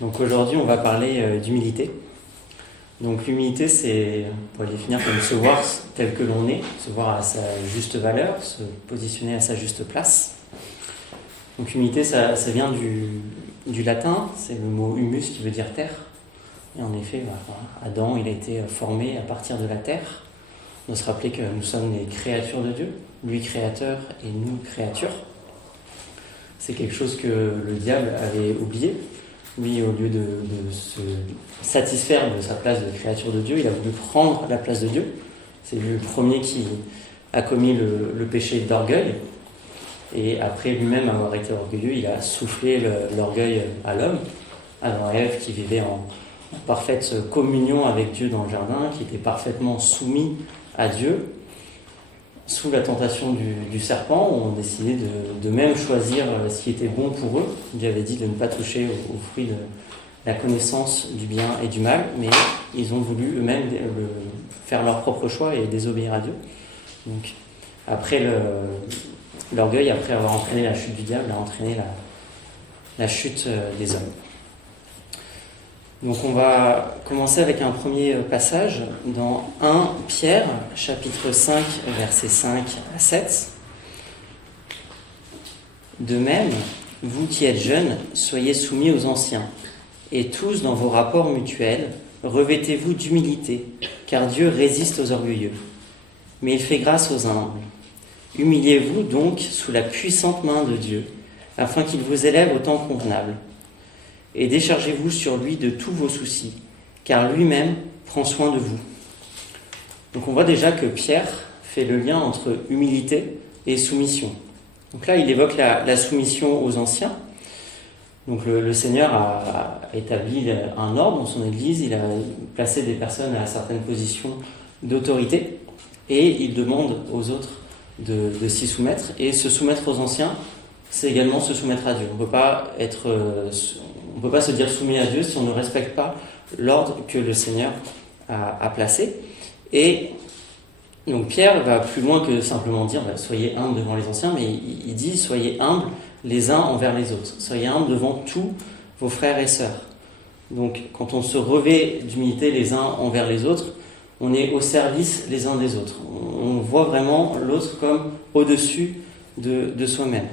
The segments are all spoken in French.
Donc aujourd'hui, on va parler d'humilité. Donc l'humilité, c'est, pour le définir, comme se voir tel que l'on est, se voir à sa juste valeur, se positionner à sa juste place. Donc l'humilité, ça vient du latin, c'est le mot humus qui veut dire terre. Et en effet, Adam, il a été formé à partir de la terre. On doit se rappeler que nous sommes les créatures de Dieu, lui créateur et nous créatures. C'est quelque chose que le diable avait oublié. Lui, au lieu de se satisfaire de sa place de créature de Dieu, il a voulu prendre la place de Dieu. C'est lui le premier qui a commis le péché d'orgueil. Et après lui-même avoir été orgueilleux, il a soufflé l'orgueil à l'homme, Adam et Ève qui vivaient en parfaite communion avec Dieu dans le jardin, qui étaient parfaitement soumis à Dieu. Sous la tentation du serpent, ont décidé de même choisir ce qui était bon pour eux. Dieu avait dit de ne pas toucher au fruit de la connaissance du bien et du mal, mais ils ont voulu eux-mêmes faire leur propre choix et désobéir à Dieu. Donc, après l'orgueil, après avoir entraîné la chute du diable, a entraîné la chute des hommes. Donc on va commencer avec un premier passage dans 1 Pierre, chapitre 5, versets 5 à 7. De même, vous qui êtes jeunes, soyez soumis aux anciens, et tous dans vos rapports mutuels, revêtez-vous d'humilité, car Dieu résiste aux orgueilleux, mais il fait grâce aux humbles. Humiliez-vous donc sous la puissante main de Dieu, afin qu'il vous élève au temps convenable. Et déchargez-vous sur lui de tous vos soucis, car lui-même prend soin de vous. Donc on voit déjà que Pierre fait le lien entre humilité et soumission. Donc là, il évoque la soumission aux anciens. Donc le Seigneur a établi un ordre dans son Église, il a placé des personnes à certaines positions d'autorité, et il demande aux autres de s'y soumettre. Et se soumettre aux anciens, c'est également se soumettre à Dieu. On ne peut pas se dire soumis à Dieu si on ne respecte pas l'ordre que le Seigneur a placé. Et donc Pierre va plus loin que simplement dire soyez humbles devant les anciens, mais il dit soyez humbles les uns envers les autres. Soyez humbles devant tous vos frères et sœurs. Donc quand on se revêt d'humilité les uns envers les autres, on est au service les uns des autres. On voit vraiment l'autre comme au-dessus de soi-même.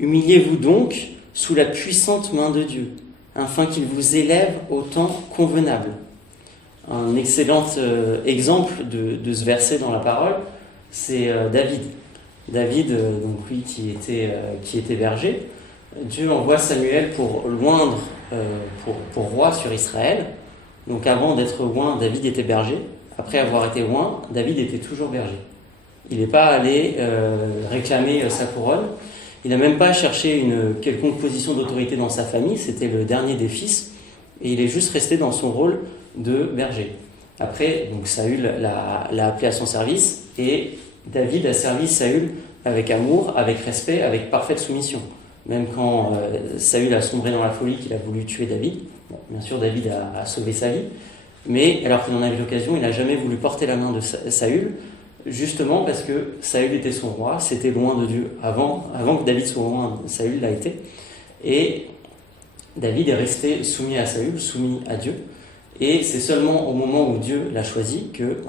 Humiliez-vous donc sous la puissante main de Dieu, afin qu'il vous élève au temps convenable. Un excellent exemple de ce verset dans la parole, c'est David. David, donc lui qui était berger, Dieu envoie Samuel pour l'oindre pour roi sur Israël. Donc avant d'être oint, David était berger. Après avoir été oint, David était toujours berger. Il n'est pas allé réclamer sa couronne. Il n'a même pas cherché une quelconque position d'autorité dans sa famille, c'était le dernier des fils, et il est juste resté dans son rôle de berger. Après, donc Saül l'a appelé à son service, et David a servi Saül avec amour, avec respect, avec parfaite soumission. Même quand Saül a sombré dans la folie, qu'il a voulu tuer David, bon, bien sûr David a sauvé sa vie, mais alors qu'il en a eu l'occasion, il n'a jamais voulu porter la main de Saül, justement parce que Saül était son roi, c'était loin de Dieu. Avant que David soit loin, Saül l'a été. Et David est resté soumis à Saül, soumis à Dieu. Et c'est seulement au moment où Dieu l'a choisi que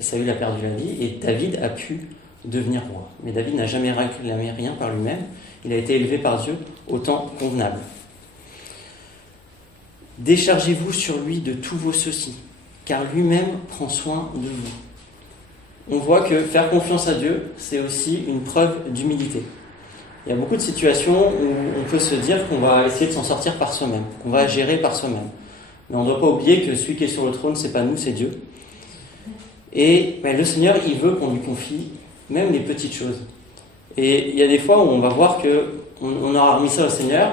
Saül a perdu la vie et David a pu devenir roi. Mais David n'a jamais réclamé rien par lui-même. Il a été élevé par Dieu au temps convenable. Déchargez-vous sur lui de tous vos soucis, car lui-même prend soin de vous. On voit que faire confiance à Dieu, c'est aussi une preuve d'humilité. Il y a beaucoup de situations où on peut se dire qu'on va essayer de s'en sortir par soi-même, qu'on va gérer par soi-même. Mais on ne doit pas oublier que celui qui est sur le trône, c'est pas nous, c'est Dieu. Et le Seigneur, il veut qu'on lui confie même les petites choses. Et il y a des fois où on va voir qu'on aura remis ça au Seigneur,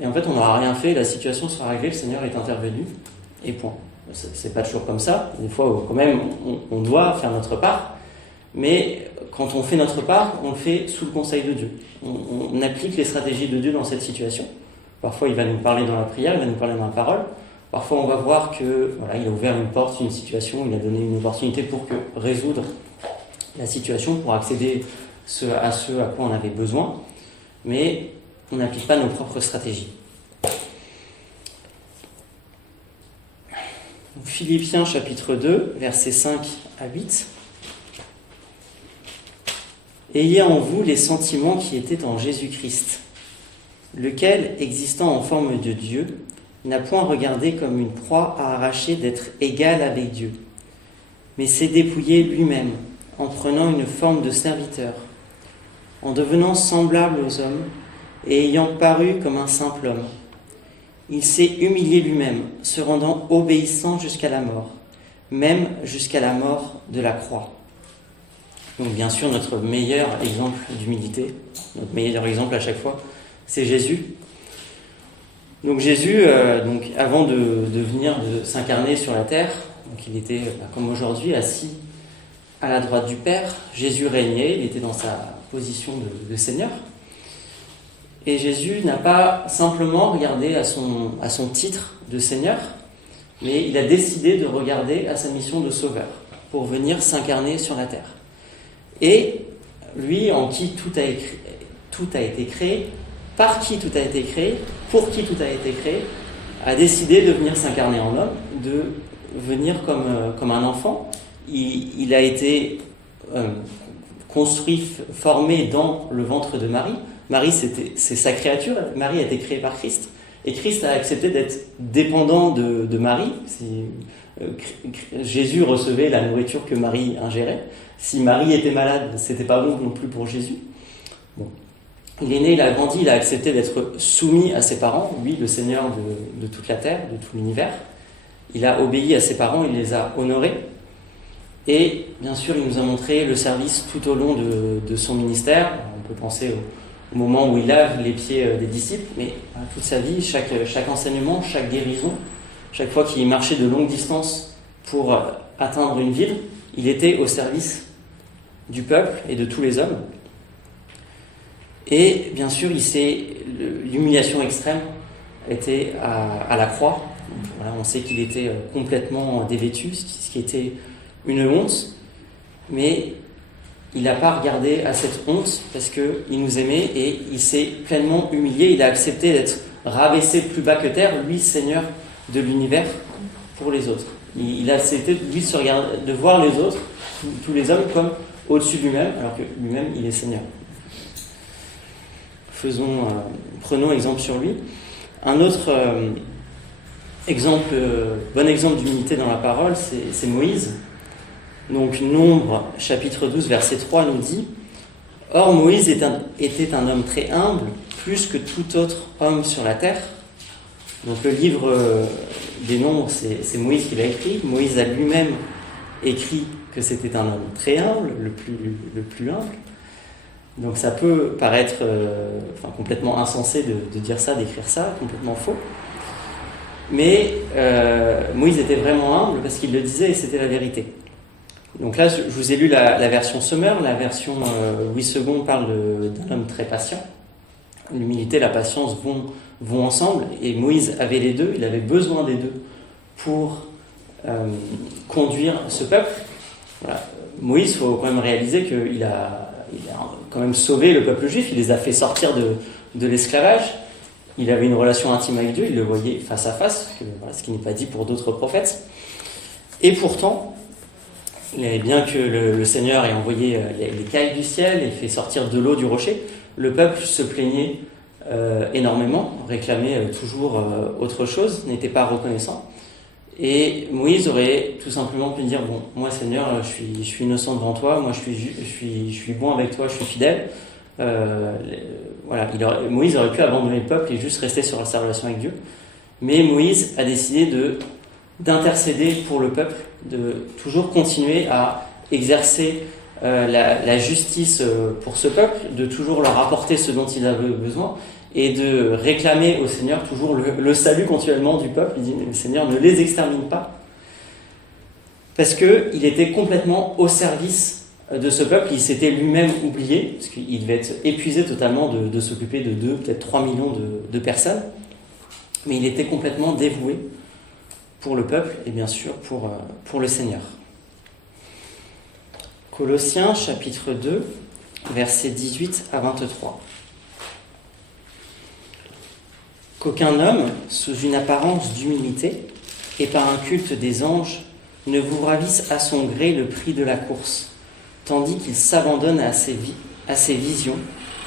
et en fait on n'aura rien fait, la situation sera réglée, le Seigneur est intervenu, et point. C'est pas toujours comme ça. Des fois, quand même, on doit faire notre part. Mais quand on fait notre part, on le fait sous le conseil de Dieu. On applique les stratégies de Dieu dans cette situation. Parfois, il va nous parler dans la prière, il va nous parler dans la parole. Parfois, on va voir que il a ouvert une porte, une situation, il a donné une opportunité pour résoudre la situation, pour accéder à ce à quoi on avait besoin. Mais on n'applique pas nos propres stratégies. Philippiens chapitre 2, versets 5 à 8. Ayez en vous les sentiments qui étaient en Jésus-Christ, lequel, existant en forme de Dieu, n'a point regardé comme une proie à arracher d'être égal avec Dieu, mais s'est dépouillé lui-même en prenant une forme de serviteur, en devenant semblable aux hommes et ayant paru comme un simple homme. Il s'est humilié lui-même, se rendant obéissant jusqu'à la mort, même jusqu'à la mort de la croix. Donc bien sûr, notre meilleur exemple d'humilité, notre meilleur exemple à chaque fois, c'est Jésus. Donc Jésus, avant de venir de s'incarner sur la terre, donc il était comme aujourd'hui assis à la droite du Père. Jésus régnait, il était dans sa position de Seigneur. Et Jésus n'a pas simplement regardé à son titre de Seigneur, mais il a décidé de regarder à sa mission de Sauveur pour venir s'incarner sur la terre. Et lui, en qui tout a été créé, par qui tout a été créé, pour qui tout a été créé, a décidé de venir s'incarner en homme, de venir comme un enfant. Il a été construit, formé dans le ventre de Marie. Marie, c'est sa créature. Marie a été créée par Christ. Et Christ a accepté d'être dépendant de Marie. Jésus recevait la nourriture que Marie ingérait. Si Marie était malade, c'était pas bon non plus pour Jésus. Bon. Il est né, il a grandi, il a accepté d'être soumis à ses parents, lui, le Seigneur de toute la terre, de tout l'univers. Il a obéi à ses parents, il les a honorés. Et bien sûr, il nous a montré le service tout au long de son ministère. On peut penser au moment où il lave les pieds des disciples, mais toute sa vie, chaque enseignement, chaque guérison, chaque fois qu'il marchait de longues distances pour atteindre une ville, il était au service du peuple et de tous les hommes. Et bien sûr, l'humiliation extrême était à la croix. Voilà, on sait qu'il était complètement dévêtu, ce qui était une honte, mais il n'a pas regardé à cette honte parce qu'il nous aimait et il s'est pleinement humilié. Il a accepté d'être rabaissé plus bas que terre, lui, Seigneur de l'univers, pour les autres. Il a accepté, lui, de voir les autres, tous les hommes, comme au-dessus de lui-même, alors que lui-même, il est Seigneur. Prenons exemple sur lui. Un autre bon exemple d'humilité dans la parole, c'est Moïse. Donc Nombre, chapitre 12, verset 3 nous dit « Or Moïse était un homme très humble, plus que tout autre homme sur la terre. » Donc le livre des Nombres, c'est Moïse qui l'a écrit. Moïse a lui-même écrit que c'était un homme très humble, le plus humble. Donc ça peut paraître complètement insensé de dire ça, d'écrire ça, complètement faux. Mais Moïse était vraiment humble parce qu'il le disait et c'était la vérité. Donc là, je vous ai lu la version Sommer, la version Louis II parle d'un homme très patient. L'humilité et la patience vont ensemble et Moïse avait les deux, il avait besoin des deux pour conduire ce peuple. Voilà. Moïse, il faut quand même réaliser qu'il a quand même sauvé le peuple juif, il les a fait sortir de l'esclavage, il avait une relation intime avec Dieu, il le voyait face à face, ce qui n'est pas dit pour d'autres prophètes. Et pourtant, bien que le Seigneur ait envoyé les cailles du ciel et fait sortir de l'eau du rocher, le peuple se plaignait énormément, réclamait toujours autre chose, n'était pas reconnaissant. Et Moïse aurait tout simplement pu dire « Bon, moi Seigneur, je suis innocent devant toi, moi je suis bon avec toi, je suis fidèle. » Moïse aurait pu abandonner le peuple et juste rester sur sa relation avec Dieu. Mais Moïse a décidé d'intercéder pour le peuple, de toujours continuer à exercer la justice pour ce peuple, de toujours leur apporter ce dont ils avaient besoin et de réclamer au Seigneur toujours le salut continuellement du peuple. Il dit « Seigneur, ne les extermine pas » parce qu'il était complètement au service de ce peuple. Il s'était lui-même oublié, parce qu'il devait être épuisé totalement de s'occuper de 2, peut-être 3 millions de personnes, mais il était complètement dévoué pour le peuple et bien sûr pour le Seigneur. Colossiens chapitre 2, versets 18 à 23. Qu'aucun homme, sous une apparence d'humilité, et par un culte des anges, ne vous ravisse à son gré le prix de la course, tandis qu'il s'abandonne à ses visions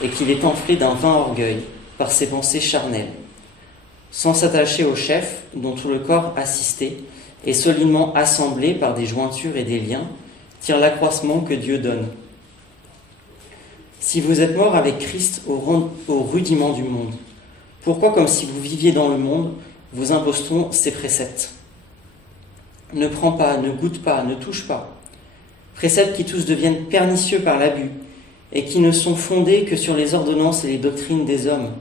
et qu'il est enflé d'un vain orgueil par ses pensées charnelles, sans s'attacher au chef dont tout le corps assisté et solidement assemblé par des jointures et des liens, tire l'accroissement que Dieu donne. Si vous êtes mort avec Christ au rudiment du monde, pourquoi, comme si vous viviez dans le monde, vous impose-t-on ces préceptes ? Ne prends pas, ne goûte pas, ne touche pas. Préceptes qui tous deviennent pernicieux par l'abus et qui ne sont fondés que sur les ordonnances et les doctrines des hommes.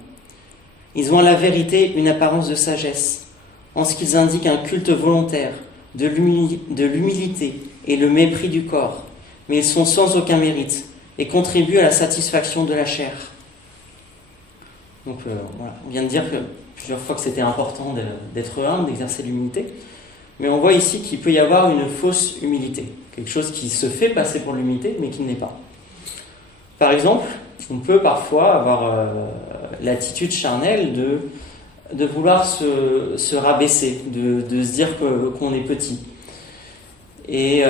Ils ont à la vérité une apparence de sagesse, en ce qu'ils indiquent un culte volontaire, de l'humilité et le mépris du corps, mais ils sont sans aucun mérite et contribuent à la satisfaction de la chair. Donc voilà, on vient de dire plusieurs fois que c'était important d'être humble, d'exercer l'humilité, mais on voit ici qu'il peut y avoir une fausse humilité, quelque chose qui se fait passer pour l'humilité, mais qui ne l'est pas. Par exemple, on peut parfois avoir l'attitude charnelle de vouloir se rabaisser, de se dire qu'on est petit. Et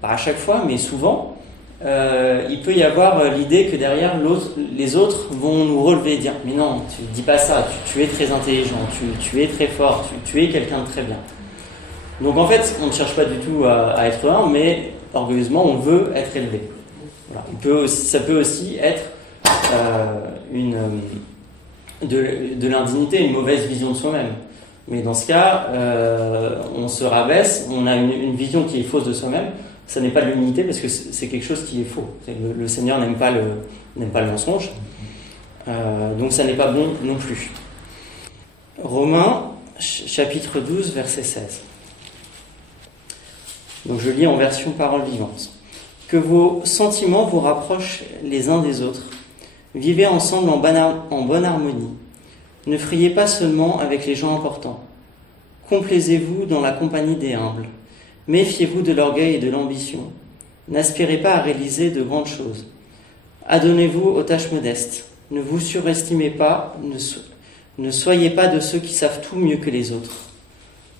pas à chaque fois, mais souvent, il peut y avoir l'idée que derrière, les autres vont nous relever et dire « Mais non, tu ne dis pas ça, tu es très intelligent, tu es très fort, tu es quelqu'un de très bien. » Donc en fait, on ne cherche pas du tout à être humble, mais orgueilleusement, on veut être élevé. Voilà. Ça peut aussi être de l'indignité, une mauvaise vision de soi-même. Mais dans ce cas, on se rabaisse, on a une vision qui est fausse de soi-même. Ça n'est pas de l'humilité parce que c'est quelque chose qui est faux. Le Seigneur n'aime pas le mensonge. Donc ça n'est pas bon non plus. Romains, chapitre 12, verset 16. Donc je lis en version parole vivante. Que vos sentiments vous rapprochent les uns des autres. Vivez ensemble en bonne harmonie. Ne friez pas seulement avec les gens importants. Complaisez-vous dans la compagnie des humbles. Méfiez-vous de l'orgueil et de l'ambition. N'aspirez pas à réaliser de grandes choses. Adonnez-vous aux tâches modestes. Ne vous surestimez pas, ne soyez pas de ceux qui savent tout mieux que les autres.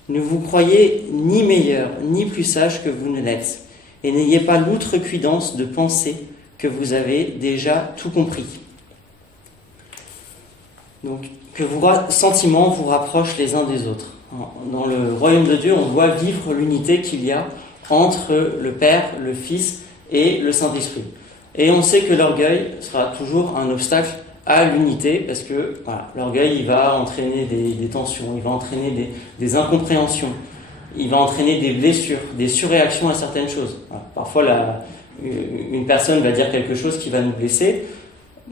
Ne vous croyez ni meilleur, ni plus sage que vous ne l'êtes. Et n'ayez pas l'outrecuidance de penser que vous avez déjà tout compris. Donc, que vos sentiments vous rapprochent les uns des autres. Dans le royaume de Dieu, on doit vivre l'unité qu'il y a entre le Père, le Fils et le Saint-Esprit. Et on sait que l'orgueil sera toujours un obstacle à l'unité, parce que voilà, l'orgueil, il va entraîner des tensions, il va entraîner des incompréhensions, il va entraîner des blessures, des surréactions à certaines choses. Voilà. Parfois, une personne va dire quelque chose qui va nous blesser.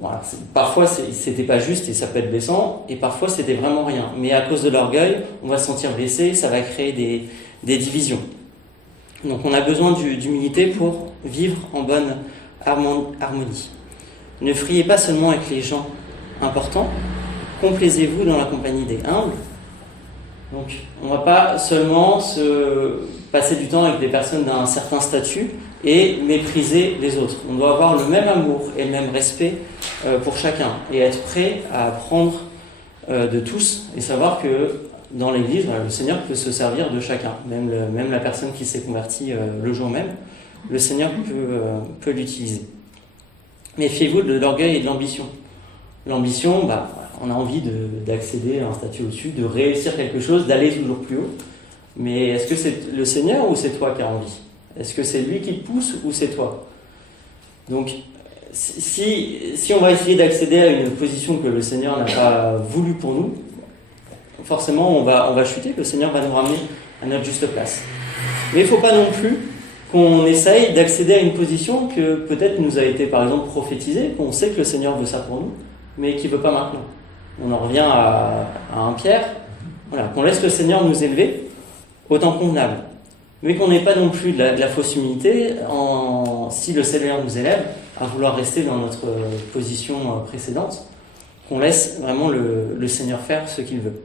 Voilà, parfois, c'était pas juste et ça peut être blessant, et parfois, c'était vraiment rien. Mais à cause de l'orgueil, on va se sentir blessé, ça va créer des divisions. Donc, on a besoin d'humilité pour vivre en bonne harmonie. Ne friez pas seulement avec les gens importants, complaisez-vous dans la compagnie des humbles. Donc, on ne va pas seulement se passer du temps avec des personnes d'un certain statut et mépriser les autres. On doit avoir le même amour et le même respect pour chacun et être prêt à apprendre de tous et savoir que dans l'Église, voilà, le Seigneur peut se servir de chacun, même la personne qui s'est convertie le jour même, le Seigneur peut l'utiliser. Méfiez-vous de l'orgueil et de l'ambition. L'ambition, on a envie d'accéder à un statut au-dessus, de réussir quelque chose, d'aller toujours plus haut. Mais est-ce que c'est le Seigneur ou c'est toi qui as envie ? Est-ce que c'est lui qui te pousse ou c'est toi ? Donc, si on va essayer d'accéder à une position que le Seigneur n'a pas voulu pour nous, forcément on va chuter, le Seigneur va nous ramener à notre juste place. Mais il ne faut pas non plus qu'on essaye d'accéder à une position que peut-être nous a été par exemple prophétisée, qu'on sait que le Seigneur veut ça pour nous, mais qui ne veut pas maintenant. On en revient à un Pierre, voilà, qu'on laisse le Seigneur nous élever au temps convenable. Mais qu'on n'ait pas non plus de la fausse humilité, si le Seigneur nous élève, à vouloir rester dans notre position précédente, qu'on laisse vraiment le Seigneur faire ce qu'il veut.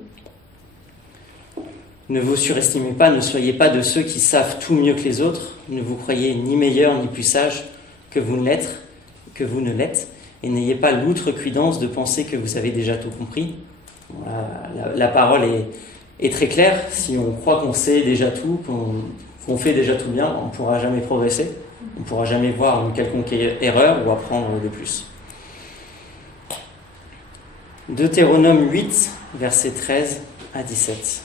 Ne vous surestimez pas, ne soyez pas de ceux qui savent tout mieux que les autres, ne vous croyez ni meilleur ni plus sage que vous ne l'êtes, et n'ayez pas l'outrecuidance de penser que vous avez déjà tout compris. La parole est très clair. Si on croit qu'on sait déjà tout, qu'on fait déjà tout bien, on ne pourra jamais progresser, on ne pourra jamais voir une quelconque erreur ou apprendre de plus. Deutéronome 8, versets 13 à 17.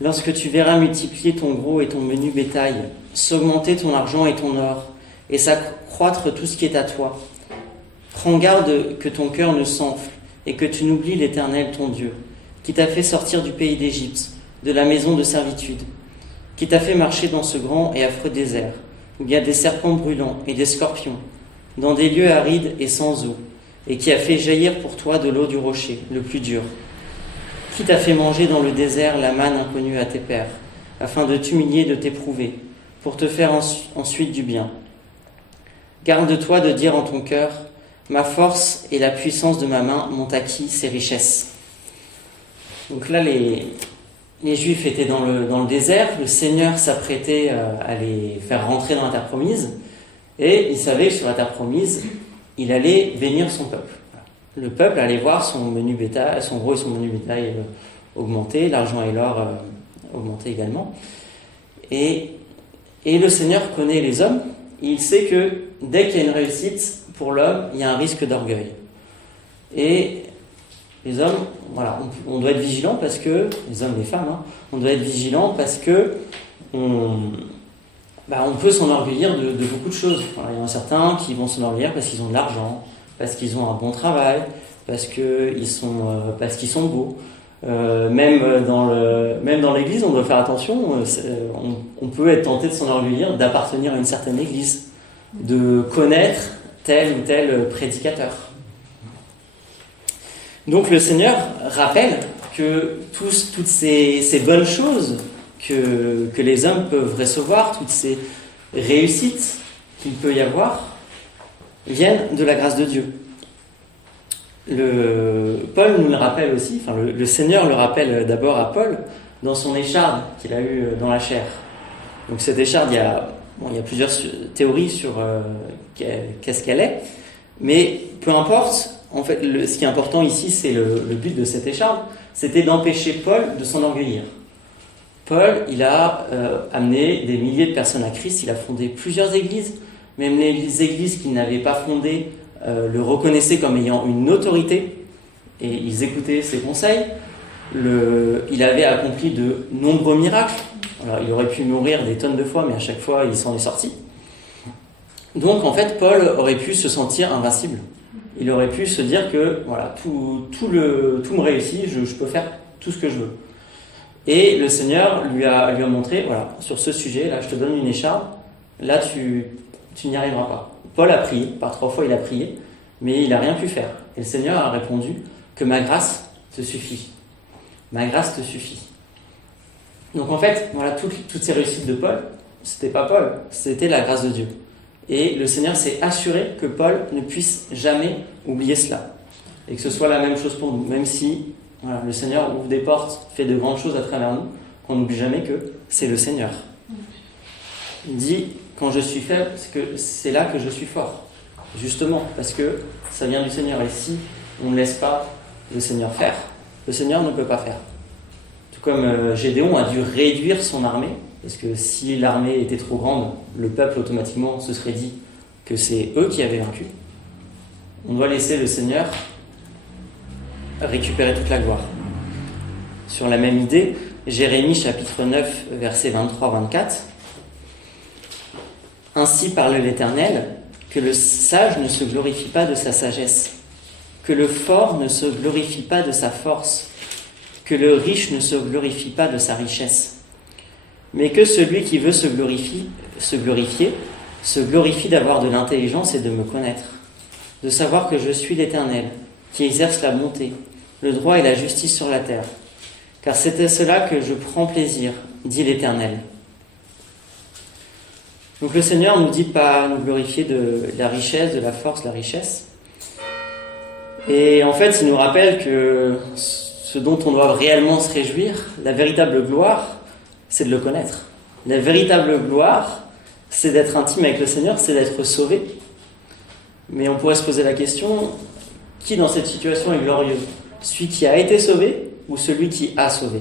Lorsque tu verras multiplier ton gros et ton menu bétail, s'augmenter ton argent et ton or, et s'accroître tout ce qui est à toi, prends garde que ton cœur ne s'enfle et que tu n'oublies l'Éternel ton Dieu, qui t'a fait sortir du pays d'Égypte, de la maison de servitude, qui t'a fait marcher dans ce grand et affreux désert, où il y a des serpents brûlants et des scorpions, dans des lieux arides et sans eau, et qui a fait jaillir pour toi de l'eau du rocher, le plus dur, qui t'a fait manger dans le désert la manne inconnue à tes pères, afin de t'humilier, de t'éprouver, pour te faire ensuite du bien. Garde-toi de dire en ton cœur, ma force et la puissance de ma main m'ont acquis ces richesses. Donc là, les Juifs étaient dans le désert, le Seigneur s'apprêtait à les faire rentrer dans la terre promise, et il savait que sur la terre promise, il allait bénir son peuple. Le peuple allait voir son menu bétail, son gros et son menu bétail augmenter, l'argent et l'or augmenter également. Et le Seigneur connaît les hommes, et il sait que dès qu'il y a une réussite pour l'homme, il y a un risque d'orgueil. Et les hommes, voilà, on doit être vigilant parce que, les hommes et les femmes, on doit être vigilant parce que on peut s'enorgueillir de beaucoup de choses. Alors, il y en a certains qui vont s'enorgueillir parce qu'ils ont de l'argent, parce qu'ils ont un bon travail, parce qu'ils sont beaux. Même dans l'église, on doit faire attention. On peut être tenté de s'enorgueillir d'appartenir à une certaine église, de connaître tel ou tel prédicateur. Donc le Seigneur rappelle que toutes ces bonnes choses que les hommes peuvent recevoir, toutes ces réussites qu'il peut y avoir, viennent de la grâce de Dieu. Paul nous le rappelle aussi, le Seigneur le rappelle d'abord à Paul dans son écharde qu'il a eue dans la chair. Donc cette écharde, il y a plusieurs théories sur qu'est-ce qu'elle est, mais peu importe, en fait, ce qui est important ici, c'est le but de cette écharde, c'était d'empêcher Paul de s'enorgueillir. Paul, il a amené des milliers de personnes à Christ, il a fondé plusieurs églises, même les églises qu'il n'avait pas fondées le reconnaissaient comme ayant une autorité, et ils écoutaient ses conseils. Il avait accompli de nombreux miracles. Alors, il aurait pu mourir des tonnes de fois, mais à chaque fois, il s'en est sorti. Donc, en fait, Paul aurait pu se sentir invincible. Il aurait pu se dire que voilà, tout me réussit, je peux faire tout ce que je veux. Et le Seigneur lui a montré, voilà, sur ce sujet, là, je te donne une écharpe, là, tu n'y arriveras pas. Paul a prié, par 3 fois il a prié, mais il n'a rien pu faire. Et le Seigneur a répondu que ma grâce te suffit. Ma grâce te suffit. Donc en fait, voilà, toutes ces réussites de Paul, c'était pas Paul, c'était la grâce de Dieu. Et le Seigneur s'est assuré que Paul ne puisse jamais oublier cela. Et que ce soit la même chose pour nous, même si voilà, le Seigneur ouvre des portes, fait de grandes choses à travers nous, qu'on n'oublie jamais que c'est le Seigneur. Il dit, quand je suis faible, c'est là que je suis fort. Justement, parce que ça vient du Seigneur. Et si on ne laisse pas le Seigneur faire, le Seigneur ne peut pas faire. Tout comme Gédéon a dû réduire son armée, parce que si l'armée était trop grande, le peuple automatiquement se serait dit que c'est eux qui avaient vaincu. On doit laisser le Seigneur récupérer toute la gloire. Sur la même idée, Jérémie chapitre 9, versets 23-24. Ainsi parle l'Éternel, que le sage ne se glorifie pas de sa sagesse, que le fort ne se glorifie pas de sa force, que le riche ne se glorifie pas de sa richesse, mais que celui qui veut se glorifier se glorifie d'avoir de l'intelligence et de me connaître, de savoir que je suis l'Éternel, qui exerce la bonté, le droit et la justice sur la terre. Car c'est à cela que je prends plaisir, dit l'Éternel. Donc le Seigneur nous dit de pas nous glorifier de la richesse, de la force, de la richesse. Et en fait, il nous rappelle que ce dont on doit réellement se réjouir, la véritable gloire, c'est de le connaître. La véritable gloire, c'est d'être intime avec le Seigneur, c'est d'être sauvé. Mais on pourrait se poser la question, qui dans cette situation est glorieux? Celui qui a été sauvé ou celui qui a sauvé?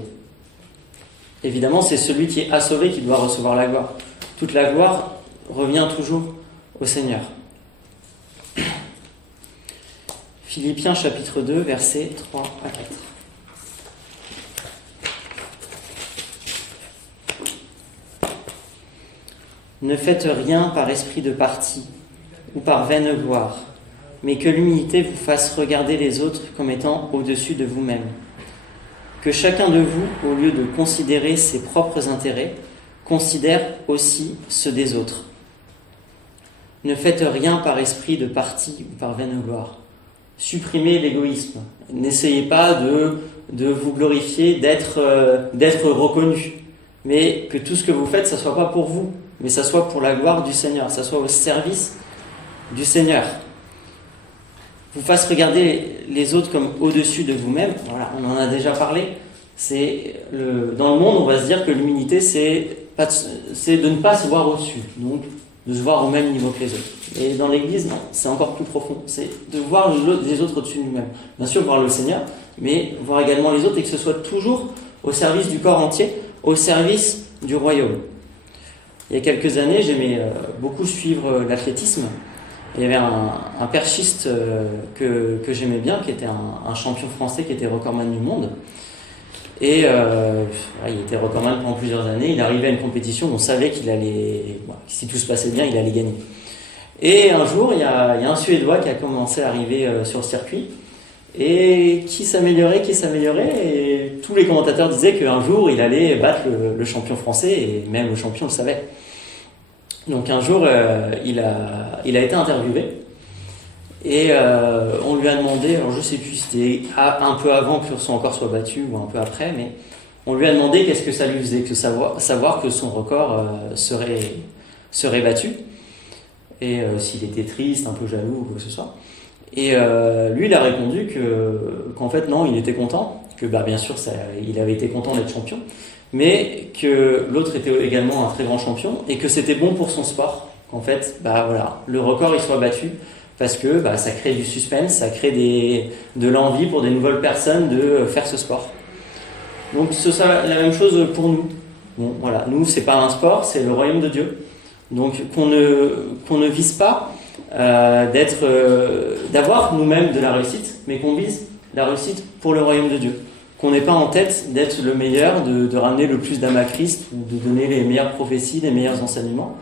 Évidemment, c'est celui qui a sauvé qui doit recevoir la gloire. Toute la gloire revient toujours au Seigneur. Philippiens chapitre 2, versets 3 à 4. Ne faites rien par esprit de parti ou par vaine gloire, mais que l'humilité vous fasse regarder les autres comme étant au-dessus de vous-même. Que chacun de vous, au lieu de considérer ses propres intérêts, considère aussi ceux des autres. Ne faites rien par esprit de parti ou par vaine gloire. Supprimez l'égoïsme. N'essayez pas de vous glorifier, d'être reconnu. Mais que tout ce que vous faites, ça ne soit pas pour vous, mais ça soit pour la gloire du Seigneur, ça soit au service du Seigneur. Vous fasse regarder les autres comme au-dessus de vous-même. Voilà, on en a déjà parlé. Dans le monde, on va se dire que l'humilité, c'est de ne pas se voir au-dessus, donc de se voir au même niveau que les autres. Et dans l'Église, non, c'est encore plus profond. C'est de voir les autres au-dessus de nous-mêmes. Bien sûr, voir le Seigneur, mais voir également les autres et que ce soit toujours au service du corps entier, au service du royaume. Il y a quelques années, j'aimais beaucoup suivre l'athlétisme. Il y avait un perchiste que j'aimais bien, qui était un champion français, qui était recordman du monde. Et il était recordman pendant plusieurs années. Il arrivait à une compétition où on savait qu'il allait, si tout se passait bien, il allait gagner. Et un jour, il y a un Suédois qui a commencé à arriver sur le circuit et qui s'améliorait. Et tous les commentateurs disaient qu'un jour, il allait battre le champion français, et même le champion le savait. Donc un jour, il a été interviewé et on lui a demandé, alors je ne sais plus si c'était un peu avant que son record soit battu ou un peu après, mais on lui a demandé qu'est-ce que ça lui faisait que savoir que son record serait battu, et s'il était triste, un peu jaloux ou quoi que ce soit. Et lui, il a répondu qu'en fait non, il était content, que bien sûr il avait été content d'être champion, mais que l'autre était également un très grand champion et que c'était bon pour son sport. En fait, le record il soit battu parce que ça crée du suspense, ça crée de l'envie pour des nouvelles personnes de faire ce sport. Donc c'est ça, la même chose pour nous. Bon, voilà, nous c'est pas un sport, c'est le royaume de Dieu. Donc qu'on ne vise pas d'avoir nous-mêmes de la réussite, mais qu'on vise la réussite pour le royaume de Dieu. Qu'on n'ait pas en tête d'être le meilleur, de ramener le plus d'âmes à Christ, ou de donner les meilleures prophéties, les meilleurs enseignements,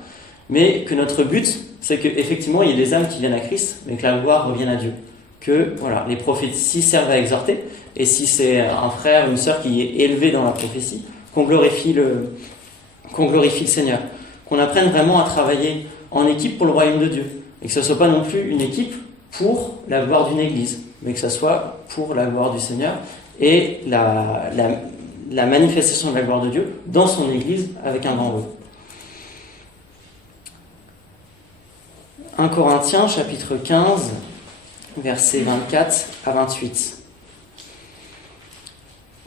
mais que notre but, c'est qu'effectivement, il y ait des âmes qui viennent à Christ, mais que la gloire revienne à Dieu. Que les prophéties servent à exhorter, et si c'est un frère ou une sœur qui est élevé dans la prophétie, qu'on glorifie le Seigneur. Qu'on apprenne vraiment à travailler en équipe pour le royaume de Dieu, et que ce ne soit pas non plus une équipe pour la gloire d'une église, mais que ce soit pour la gloire du Seigneur, et la manifestation de la gloire de Dieu dans son Église avec un grand O. 1 Corinthiens chapitre 15, versets 24 à 28.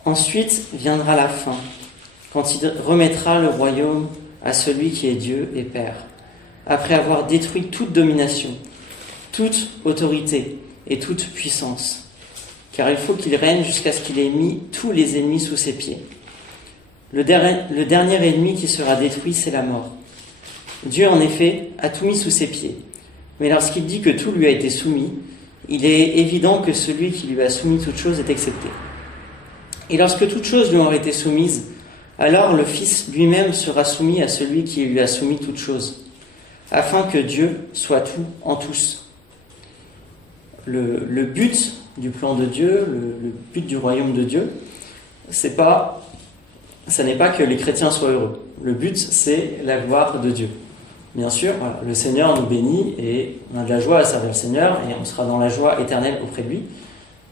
Ensuite viendra la fin, quand il remettra le royaume à celui qui est Dieu et Père, après avoir détruit toute domination, toute autorité et toute puissance. Car il faut qu'il règne jusqu'à ce qu'il ait mis tous les ennemis sous ses pieds. Le dernier ennemi qui sera détruit, c'est la mort. Dieu, en effet, a tout mis sous ses pieds. Mais lorsqu'il dit que tout lui a été soumis, il est évident que celui qui lui a soumis toute chose est excepté. Et lorsque toutes choses lui auront été soumises, alors le Fils lui-même sera soumis à celui qui lui a soumis toutes choses, afin que Dieu soit tout en tous. Le but du plan de Dieu, le but du royaume de Dieu, ça n'est pas que les chrétiens soient heureux. Le but, c'est la gloire de Dieu. Bien sûr, le Seigneur nous bénit et on a de la joie à servir le Seigneur et on sera dans la joie éternelle auprès de lui.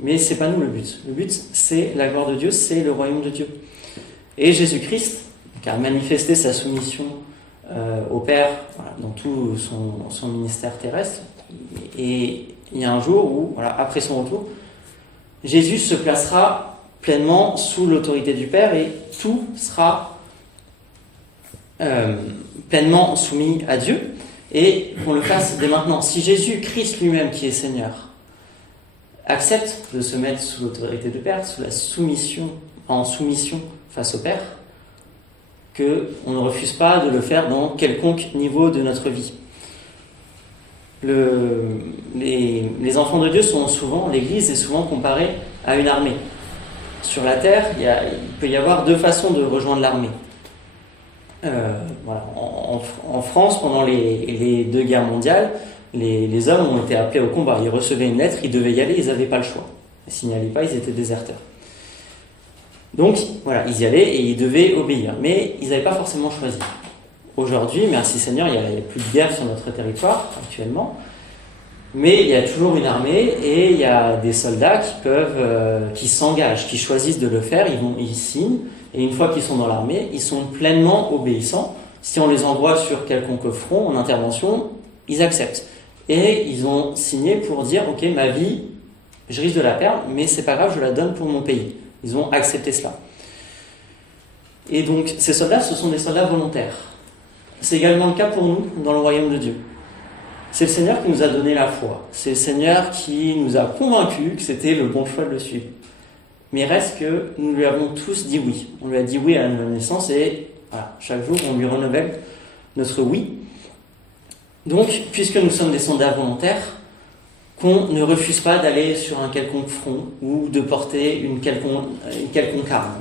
Mais c'est pas nous le but. Le but, c'est la gloire de Dieu, c'est le royaume de Dieu. Et Jésus-Christ, qui a manifesté sa soumission au Père dans tout son ministère terrestre, et il y a un jour où, après son retour, Jésus se placera pleinement sous l'autorité du Père et tout sera pleinement soumis à Dieu, et qu'on le fasse dès maintenant. Si Jésus-Christ lui-même, qui est Seigneur, accepte de se mettre sous l'autorité du Père, en soumission face au Père, qu'on ne refuse pas de le faire dans quelconque niveau de notre vie. Les enfants de Dieu sont souvent, l'Église est souvent comparée à une armée. Sur la terre, il peut y avoir 2 façons de rejoindre l'armée. Voilà. En France, pendant les 2 guerres mondiales, les hommes ont été appelés au combat. Ils recevaient une lettre, ils devaient y aller, ils n'avaient pas le choix. S'ils n'y allaient pas, ils étaient déserteurs. Donc, voilà, ils y allaient et ils devaient obéir. Mais ils n'avaient pas forcément choisi. Aujourd'hui, merci Seigneur, il n'y a plus de guerre sur notre territoire actuellement. Mais il y a toujours une armée et il y a des soldats qui s'engagent, qui choisissent de le faire, ils signent. Et une fois qu'ils sont dans l'armée, ils sont pleinement obéissants. Si on les envoie sur quelconque front en intervention, ils acceptent. Et ils ont signé pour dire, ok, ma vie, je risque de la perdre, mais c'est pas grave, je la donne pour mon pays. Ils ont accepté cela. Et donc, ces soldats, ce sont des soldats volontaires. C'est également le cas pour nous dans le royaume de Dieu. C'est le Seigneur qui nous a donné la foi. C'est le Seigneur qui nous a convaincus que c'était le bon choix de le suivre. Mais il reste que nous lui avons tous dit oui. On lui a dit oui à la naissance et voilà, chaque jour, on lui renouvelle notre oui. Donc, puisque nous sommes des soldats volontaires, qu'on ne refuse pas d'aller sur un quelconque front ou de porter une quelconque arme,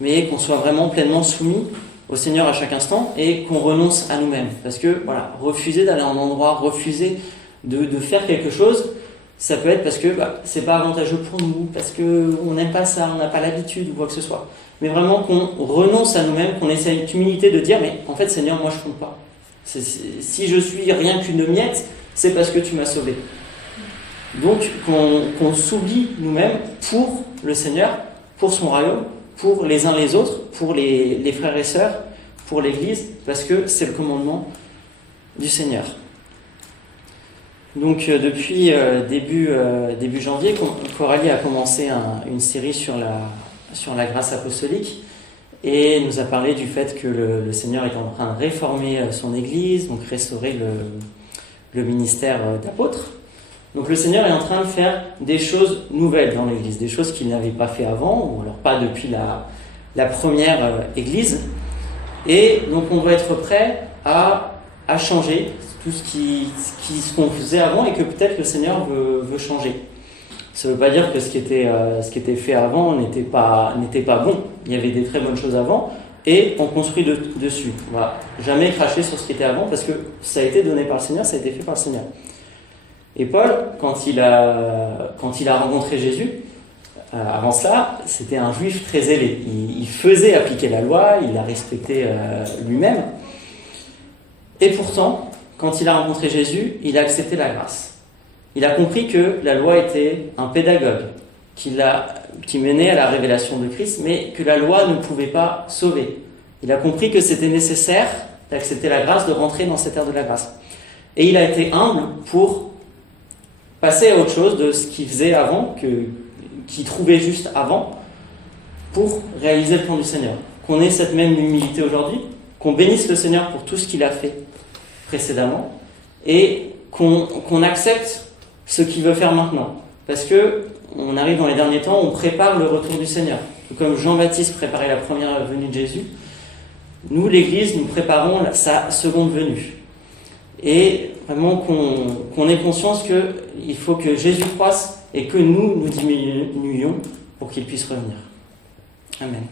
mais qu'on soit vraiment pleinement soumis au Seigneur à chaque instant et qu'on renonce à nous-mêmes. Parce que, voilà, refuser d'aller à un endroit, refuser de faire quelque chose, ça peut être parce que c'est pas avantageux pour nous, parce qu'on n'aime pas ça, on n'a pas l'habitude ou quoi que ce soit. Mais vraiment qu'on renonce à nous-mêmes, qu'on ait cette humilité de dire, mais en fait Seigneur, moi je compte pas. Si je suis rien qu'une miette, c'est parce que tu m'as sauvé. Donc qu'on s'oublie nous-mêmes pour le Seigneur, pour son royaume, pour les uns les autres, pour les frères et sœurs, pour l'Église, parce que c'est le commandement du Seigneur. Donc depuis début janvier, Coralie a commencé une série sur la grâce apostolique et nous a parlé du fait que le Seigneur est en train de réformer son Église, donc restaurer le ministère d'apôtre. Donc le Seigneur est en train de faire des choses nouvelles dans l'Église, des choses qu'il n'avait pas fait avant, ou alors pas depuis la première Église. Et donc on doit être prêt à changer tout ce qu'on faisait avant et que peut-être le Seigneur veut changer. Ça ne veut pas dire que ce qui était fait avant n'était pas bon. Il y avait des très bonnes choses avant et on construit dessus. On va jamais cracher sur ce qui était avant parce que ça a été donné par le Seigneur, ça a été fait par le Seigneur. Et Paul, quand il a rencontré Jésus, avant cela, c'était un juif très zélé. Il faisait appliquer la loi, il la respectait lui-même. Et pourtant, quand il a rencontré Jésus, il a accepté la grâce. Il a compris que la loi était un pédagogue qui menait à la révélation de Christ, mais que la loi ne pouvait pas sauver. Il a compris que c'était nécessaire d'accepter la grâce, de rentrer dans cette ère de la grâce. Et il a été humble pour passer à autre chose de ce qu'il faisait avant, qu'il trouvait juste avant, pour réaliser le plan du Seigneur. Qu'on ait cette même humilité aujourd'hui, qu'on bénisse le Seigneur pour tout ce qu'il a fait précédemment, et qu'on accepte ce qu'il veut faire maintenant. Parce que on arrive dans les derniers temps, on prépare le retour du Seigneur. Comme Jean-Baptiste préparait la première venue de Jésus, nous, l'Église, nous préparons sa seconde venue. Et vraiment qu'on ait conscience qu'il faut que Jésus croisse et que nous diminuions pour qu'il puisse revenir. Amen.